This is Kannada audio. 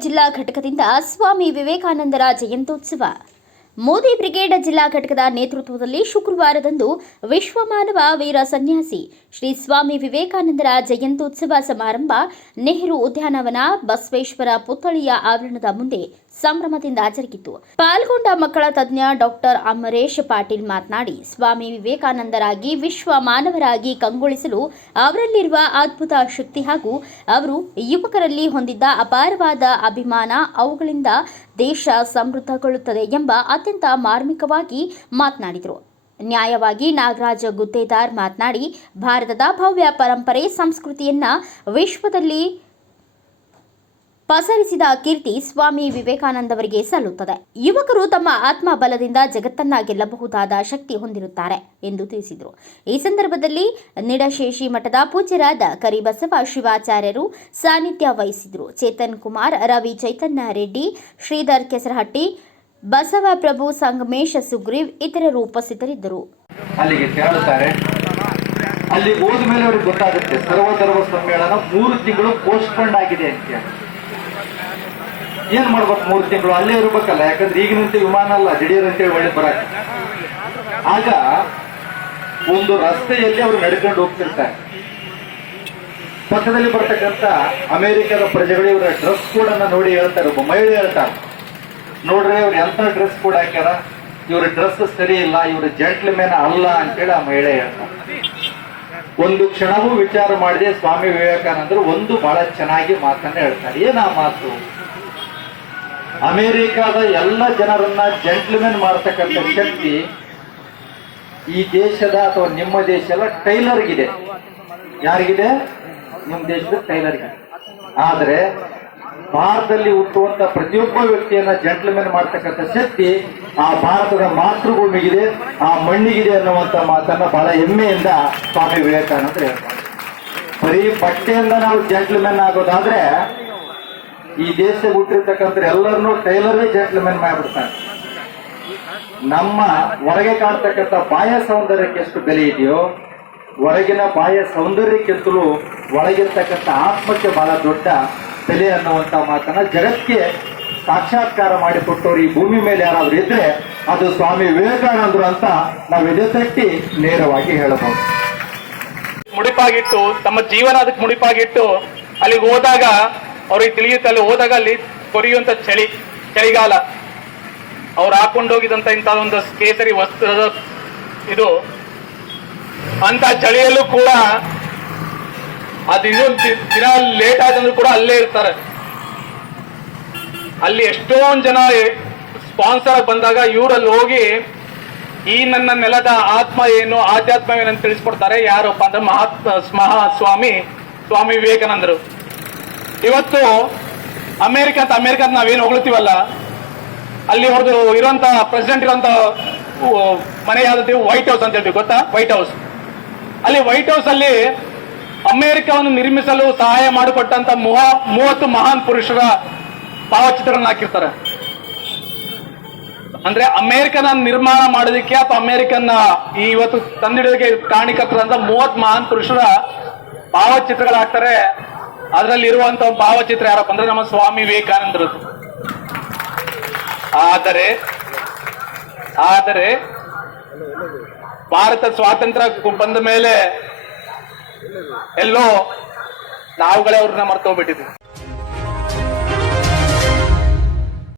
ಜಿಲ್ಲಾ ಘಟಕದಿಂದ ಸ್ವಾಮಿ ವಿವೇಕಾನಂದರ ಜಯಂತ್ಯೋತ್ಸವ. ಮೋದಿ ಬ್ರಿಗೇಡ್ ಜಿಲ್ಲಾ ಘಟಕದ ನೇತೃತ್ವದಲ್ಲಿ ಶುಕ್ರವಾರದಂದು ವಿಶ್ವ ಮಾನವ ವೀರ ಸನ್ಯಾಸಿ ಶ್ರೀ ಸ್ವಾಮಿ ವಿವೇಕಾನಂದರ ಜಯಂತ್ಯೋತ್ಸವ ಸಮಾರಂಭ ನೆಹರು ಉದ್ಯಾನವನ ಬಸವೇಶ್ವರ ಪುತ್ಥಳಿಯ ಆವರಣದ ಮುಂದೆ ಸಂಭ್ರಮದಿಂದ ಜರುಗಿತು ಪಾಲ್ಗೊಂಡ ಮಕ್ಕಳ ತಜ್ಞ ಡಾಕ್ಟರ್ ಅಮರೇಶ್ ಪಾಟೀಲ್ ಮಾತನಾಡಿ, ಸ್ವಾಮಿ ವಿವೇಕಾನಂದರಾಗಿ ವಿಶ್ವ ಮಾನವರಾಗಿ ಕಂಗೊಳಿಸಲು ಅವರಲ್ಲಿರುವ ಅದ್ಭುತ ಶಕ್ತಿ ಹಾಗೂ ಅವರು ಯುವಕರಲ್ಲಿ ಹೊಂದಿದ್ದ ಅಪಾರವಾದ ಅಭಿಮಾನ ಅವುಗಳಿಂದ ದೇಶ ಸಮೃದ್ಧಗೊಳ್ಳುತ್ತದೆ ಎಂಬ ಅತ್ಯಂತ ಮಾರ್ಮಿಕವಾಗಿ ಮಾತನಾಡಿದರು. ನ್ಯಾಯವಾಗಿ ನಾಗರಾಜ ಗುತ್ತೇದಾರ್ ಮಾತನಾಡಿ, ಭಾರತದ ಭವ್ಯ ಪರಂಪರೆ, ಸಂಸ್ಕೃತಿಯನ್ನ ವಿಶ್ವದಲ್ಲಿ ಪಸರಿಸಿದ ಕೀರ್ತಿ ಸ್ವಾಮಿ ವಿವೇಕಾನಂದವರಿಗೆ ಸಲ್ಲುತ್ತದೆ. ಯುವಕರು ತಮ್ಮ ಆತ್ಮ ಬಲದಿಂದ ಜಗತ್ತನ್ನ ಗೆಲ್ಲಬಹುದಾದ ಶಕ್ತಿ ಹೊಂದಿರುತ್ತಾರೆ ಎಂದು ತಿಳಿಸಿದರು. ಈ ಸಂದರ್ಭದಲ್ಲಿ ನಿಡಶೇಷಿ ಮಠದ ಪೂಜ್ಯರಾದ ಕರಿಬಸವ ಶಿವಾಚಾರ್ಯರು ಸಾನ್ನಿಧ್ಯ ವಹಿಸಿದರು. ಚೇತನ್ ಕುಮಾರ್, ರವಿ ಚೈತನ್ಯ ರೆಡ್ಡಿ, ಶ್ರೀಧರ್ ಕೆಸರಹಟ್ಟಿ, ಬಸವ ಪ್ರಭು ಸಂಗಮೇಶ ಸುಗ್ರೀವ್ ಇತರರು ಉಪಸ್ಥಿತರಿದ್ದರು. ಅಲ್ಲಿ ಹೋದ ಮೇಲೆ ಅವ್ರಿಗೆ ಗೊತ್ತಾಗುತ್ತೆ. ಸರ್ವಧರ್ಮ ಸಮ್ಮೇಳನ ಮೂರು ತಿಂಗಳು ಪೋಸ್ಟ್ಪೋಂಡ್ ಆಗಿದೆ ಅಂತ. ಏನ್ ಮಾಡ್ಬೇಕು ಮೂರು ತಿಂಗಳು? ಅಲ್ಲೇ ಇರ್ಬೇಕಲ್ಲ, ಯಾಕಂದ್ರೆ ಈಗಿನಂತೆ ವಿಮಾನ ಅಲ್ಲ ದಿಢೀರ್ ಅಂತೇಳಿ ಒಳ್ಳೆ ಬರಕ್ ಆಗ ಒಂದು ರಸ್ತೆಯಲ್ಲಿ ಅವ್ರು ನಡ್ಕೊಂಡು ಹೋಗ್ತಿರ್ತಾರೆ. ಪಕ್ಕದಲ್ಲಿ ಬರ್ತಕ್ಕಂತ ಅಮೆರಿಕದ ಪ್ರಜೆಗಳು ಇವರ ಡ್ರೆಸ್ ಕೋಡ್ ಅನ್ನ ನೋಡಿ ಹೇಳ್ತಾರೆ, ಒಬ್ಬ ಮಹಿಳೆ ಹೇಳ್ತಾರೆ ನೋಡ್ರಿ, ಅವ್ರು ಎಂತ ಡ್ರೆಸ್ ಕೋಡ್ ಹಾಕ್ಯಾರ? ಇವ್ರ ಡ್ರೆಸ್ ಸರಿ ಇಲ್ಲ, ಇವ್ರ ಜೆಂಟ್ಲ್ಮೆನ್ ಅಲ್ಲ ಅಂತೇಳಿ ಆ ಮಹಿಳೆ ಹೇಳ್ತಾರೆ ಒಂದು ಕ್ಷಣವೂ ವಿಚಾರ ಮಾಡಿದೆ ಸ್ವಾಮಿ ವಿವೇಕಾನಂದರು ಒಂದು ಬಹಳ ಚೆನ್ನಾಗಿ ಮಾತನ್ನ ಹೇಳ್ತಾರೆ. ಏನ ಮಾತು? ಅಮೆರಿಕಾದ ಎಲ್ಲ ಜನರನ್ನ ಜೆಂಟ್ಲ್ಮೆನ್ ಮಾಡ್ತಕ್ಕಂಥ ಶಕ್ತಿ ಈ ದೇಶದ ಅಥವಾ ನಿಮ್ಮ ದೇಶದ ಟೈಲರ್ಗಿದೆ. ಯಾರಿಗಿದೆ? ನಿಮ್ಮ ದೇಶದ ಟೈಲರ್ಗೆ. ಆದರೆ ಭಾರತದಲ್ಲಿ ಹುಟ್ಟುವಂತ ಪ್ರತಿಯೊಬ್ಬ ವ್ಯಕ್ತಿಯನ್ನ ಜೆಂಟ್ಲ್ಮೆನ್ ಮಾಡ್ತಕ್ಕಂಥ ಶಕ್ತಿ ಆ ಭಾರತದ ಮಾತೃಭೂಮಿಗಿದೆ, ಆ ಮಣ್ಣಿಗಿದೆ ಅನ್ನುವಂತ ಮಾತನ್ನ ಬಹಳ ಹೆಮ್ಮೆಯಿಂದ ಸ್ವಾಮಿ ವಿವೇಕಾನಂದರು ಹೇಳ್ತಾರೆ. ಬರೀ ಬಟ್ಟೆಯಿಂದ ನಾವು ಜೆಂಟ್ಲ್ಮೆನ್ ಆಗೋದಾದ್ರೆ ಈ ದೇಶ ಹುಟ್ಟಿರ್ತಕ್ಕಂಥ ಎಲ್ಲರನ್ನೂ ಟೈಲರೇ ಜೆಂಟ್ಲ್ಮೆನ್ ಮಾಡಿಬಿಡ್ತಾರೆ ನಮ್ಮ ಹೊರಗೆ ಕಾಣ್ತಕ್ಕಂಥ ಬಾಯ ಸೌಂದರ್ಯಕ್ಕೆ ಎಷ್ಟು ಬೆಲೆ ಇದೆಯೋ, ಹೊರಗಿನ ಬಾಯ ಸೌಂದರ್ಯಕ್ಕಿಂತಲೂ ಒಳಗಿರ್ತಕ್ಕಂಥ ಆತ್ಮಕ್ಕೆ ಬಹಳ ದೊಡ್ಡ ಬೆಲೆ ಅನ್ನುವಂಥ ಮಾತನ್ನ ಜಗತ್ತಿಗೆ ಸಾಕ್ಷಾತ್ಕಾರ ಮಾಡಿಕೊಟ್ಟವರು ಈ ಭೂಮಿ ಮೇಲೆ ಯಾರಾದ್ರೂ ಇದ್ರೆ ಅದು ಸ್ವಾಮಿ ವಿವೇಕಾನಂದರು ಅಂತ ನಾವು ಎದೆ ನೇರವಾಗಿ ಹೇಳಬಹುದು. ಮುಡಿಪಾಗಿಟ್ಟು, ತಮ್ಮ ಜೀವನ ಅದಕ್ಕೆ ಮುಡಿಪಾಗಿಟ್ಟು, ಅಲ್ಲಿಗೆ ಹೋದಾಗ ಅವ್ರಿಗೆ ತಿಳಿಯುತ್ತೆ ಅಲ್ಲಿ ಹೋದಾಗ ಅಲ್ಲಿ ಕೊರಿಯುವಂತ ಚಳಿ, ಚಳಿಗಾಲ. ಅವ್ರು ಹಾಕೊಂಡೋಗಿದಂತ ಇಂಥ ಒಂದು ಕೇಸರಿ ವಸ್ತ್ರದ ಇದು ಅಂತ ಚಳಿಯಲ್ಲೂ ಕೂಡ ಅದು ಇನ್ನೊಂದು ದಿನ ಲೇಟ್ ಆದಂದ್ರೂ ಕೂಡ ಅಲ್ಲೇ ಇರ್ತಾರೆ. ಅಲ್ಲಿ ಎಷ್ಟೊಂದು ಜನ ಸ್ಪಾನ್ಸರ್ ಬಂದಾಗ ಇವರಲ್ಲಿ ಹೋಗಿ ಈ ನನ್ನ ನೆಲದ ಆತ್ಮ ಏನು, ಆಧ್ಯಾತ್ಮ ಏನಂತ ತಿಳಿಸ್ಕೊಡ್ತಾರೆ. ಯಾರಪ್ಪ ಅಂದ್ರೆ ಮಹಾತ್ಮ ಮಹಾ ಸ್ವಾಮಿ ಸ್ವಾಮಿ ವಿವೇಕಾನಂದರು. ಇವತ್ತು ಅಮೇರಿಕ ಅಂತ ಅಮೇರಿಕ ಅಂತ ನಾವೇನು ಹೊಗಳ್ತೀವಲ್ಲ, ಅಲ್ಲಿ ಅವ್ರದ್ದು ಇರುವಂತ ಪ್ರೆಸಿಡೆಂಟ್ ಇರುವಂತ ಮನೆ ಯಾವ್ದು ವೈಟ್ ಹೌಸ್ ಅಂತ ಹೇಳ್ತೀವಿ, ಗೊತ್ತಾ? ವೈಟ್ ಹೌಸ್ ಅಲ್ಲಿ ವೈಟ್ ಹೌಸ್ ಅಲ್ಲಿ ಅಮೆರಿಕವನ್ನು ನಿರ್ಮಿಸಲು ಸಹಾಯ ಮಾಡಿಕೊಟ್ಟಂತ ಮುಹಾ ಮೂವತ್ತು ಮಹಾನ್ ಪುರುಷರ ಭಾವಚಿತ್ರಗಳನ್ನ ಹಾಕಿರ್ತಾರೆ. ಅಂದ್ರೆ ಅಮೆರಿಕನ ನಿರ್ಮಾಣ ಮಾಡೋದಕ್ಕೆ ಅಥವಾ ಅಮೆರಿಕನ್ನ ಈ ಇವತ್ತು ತಂದಿಡೋದಕ್ಕೆ ಕಾರಣಕರ್ತರಂತ ಮೂವತ್ ಮಹಾನ್ ಪುರುಷರ ಭಾವಚಿತ್ರಗಳು ಹಾಕ್ತಾರೆ ಅದರಲ್ಲಿ ಇರುವಂತ ಭಾವಚಿತ್ರ ಯಾರಪ್ಪ ಅಂದ್ರೆ ನಮ್ಮ ಸ್ವಾಮಿ ವಿವೇಕಾನಂದರದ್ದು ಆದರೆ ಆದರೆ ಭಾರತ ಸ್ವಾತಂತ್ರ್ಯ ಬಂದ ಮೇಲೆ ಎಲ್ಲೋ ನಾವುಗಳೇ ಅವ್ರನ್ನ ಮರ್ತೋಗ್ಬಿಟ್ಟಿದ್ವಿ.